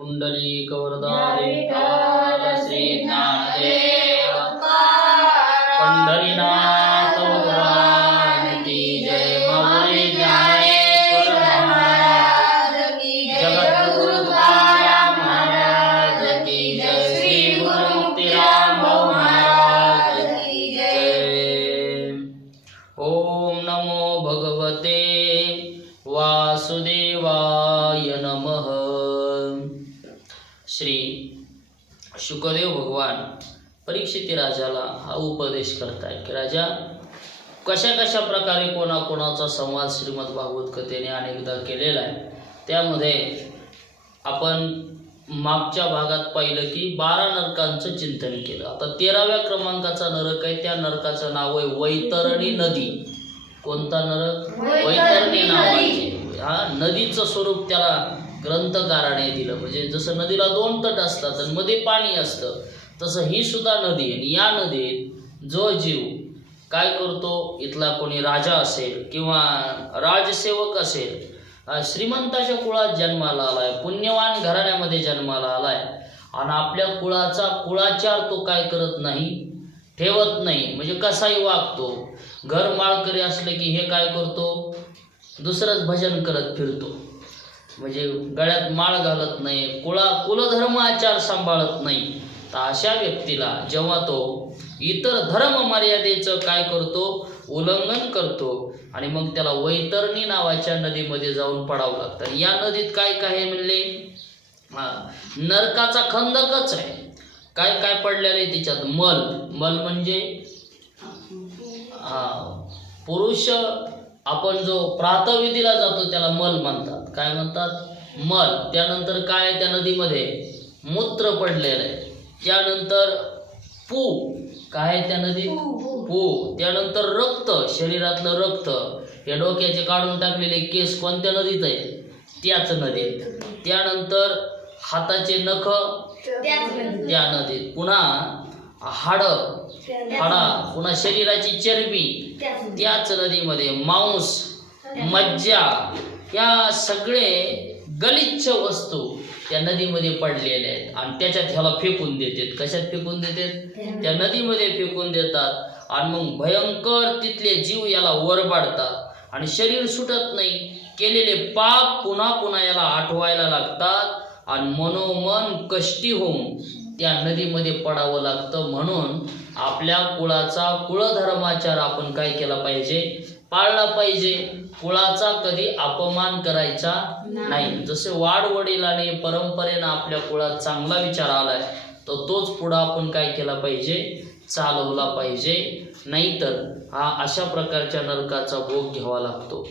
पुंडलीकवरदारी विठ्ठल श्री ज्ञानदेव पंढरीनाथ भगवान की जय। माऊली ज्ञानेश्वर महाराज की जय। जगद्गुरु तुकाराम महाराज की जय। श्री गुरु मुक्तिराम महाराज की जय। ओम नमो भगवते वासुदेवाय नमः। श्री शुकदेव भगवान परीक्षित राजाला हा उपदेश करताय की राजा, कशा कशा प्रकारे कोणाकोणाचा संवाद श्रीमद भागवत कथेने अनेकदा केलेला आहे। त्यामध्ये आपण मागच्या भागात पाहिलं की 12 नरकांचं चिंतन केलं। आता 13व्या क्रमांकाचा नरक आहे, त्या नरकाचं नाव आहे वैतरणी नदी। कोणता नरक? वैतरणी नावाचे। हा नदीचं स्वरूप त्याला ग्रंथकाराने दिलं। म्हणजे जसं नदीला 2 तट असतात आणि मध्ये पाणी असतं, तसं ही सुद्धा नदी आहे। या नदीत जो जीव काय करतो, इथला कोणी राजा असेल किंवा राजसेवक असेल, श्रीमंताच्या कुळात जन्माला आलाय, पुण्यवान घराण्यामध्ये जन्माला आलाय आणि आपल्या कुळाचा कुळाचार तो काय करत नाही, ठेवत नाही। म्हणजे कसाही वागतो। घर माळकरी असले की हे काय करतो, दुसरंच भजन करत फिरतो। म्हणजे गळ्यात माळ घालत नाही, कुलधर्म आचार सांभाळत नाही। तर अशा व्यक्तीला जेव्हा तो इतर धर्म मर्यादेचं काय करतो, उल्लंघन करतो, आणि मग त्याला वैतरणी नावाच्या नदीमध्ये जाऊन पडावं लागतं। या नदीत काय काय म्हणले, नरकाचा खंदकच आहे। काय काय पडलेलं आहे तिच्यात? मल। मल म्हणजे पुरुष आपण जो प्रातःविधीला जातो त्याला मल म्हणतात। काय म्हणतात? मल। त्यानंतर काय त्या नदीमध्ये मूत्र पडलेलं आहे। त्यानंतर पू। काय त्या नदीत? पू। त्यानंतर रक्त, शरीरातलं रक्त, हे डोक्याचे काढून टाकलेले केस कोणत्या नदीत आहे? त्याच नदीत। त्यानंतर हाताचे नख त्या नदीत। पुन्हा हाडं, पुन्हा शरीराची चरबी त्याच नदीमध्ये। मांस, मज्जा, या सगळे गलिच्छ वस्तू त्या नदीमध्ये पडलेल्या आहेत आणि त्याच्यात ह्याला फेकून देतात। कशात फेकून देतात? त्या नदीमध्ये फेकून देतात। आणि मग भयंकर तिथले जीव याला वरबाडतात आणि शरीर सुटत नाही। केलेले पाप पुन्हा पुन्हा याला आठवायला लागतात आणि मनोमन कष्टी होऊन त्या नदीमध्ये पडावं लागतं। म्हणून आपल्या कुळाचा कुळधर्माचार आपण काय केला पाहिजे, पाळला पाहिजे। कुळाचा कधी अपमान करायचा नाही। जसे वाडवडिलांनी परंपरेनं आपल्या कुळात चांगला विचार आलाय, तर तोच पुढं आपण काय केला पाहिजे, चालवला पाहिजे। नाहीतर हा अशा प्रकारच्या नरकाचा भोग घ्यावा लागतो।